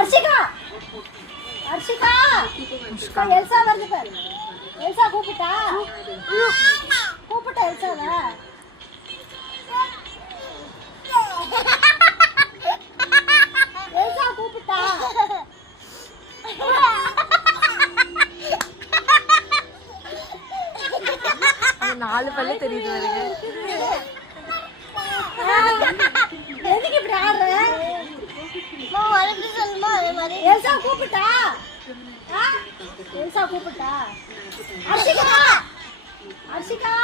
அர்ஷிகா அர்ஷிகா Elsa வருது பாரு. Elsa கூப்பிட்டா எல்சாவா? எல்சா கூப்பிட்டா? நாலு பல்லு தெரியுது வருங்க. எதுக்கு இப்படி ஆடுற? எல்சா கூப்பிட்டா? எல்சா கூப்பிட்டா? அர்ஷிகா அர்ஷிகா